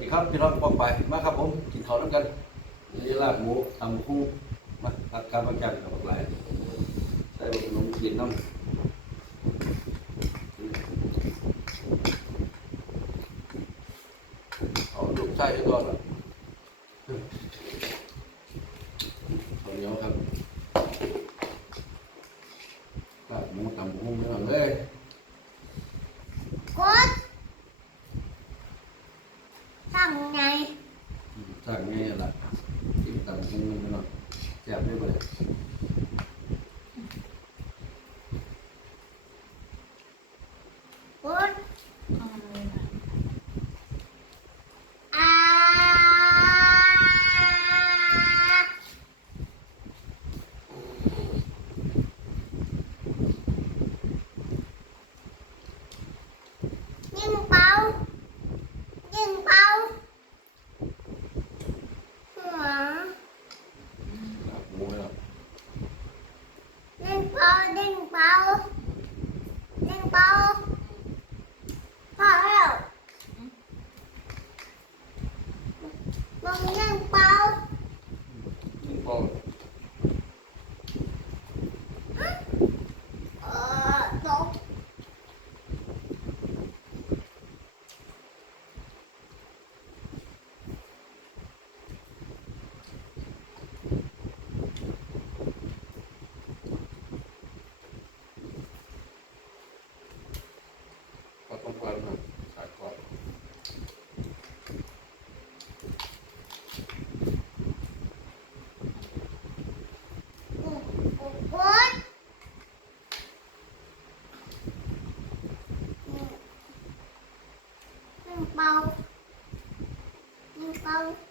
ดีครับพี่น้องปองไปมาครับผมกินข้าวน้ำกันนี่ลาบหมูตำคู่มาตัดการประกันกับหลายใส่ขนมจีนน้ำเอาลูกชายก่อนละข้าวเนียวครับลาบหมูตำคู่ไม่หน่อยเลย ต่างนี่แหละที่ต่างกินมันเนาะแจ่บได้เลยยิงเป้ายิงเป้า ของขวัญมาขายก่อนเบาเบ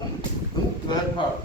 Glad Park.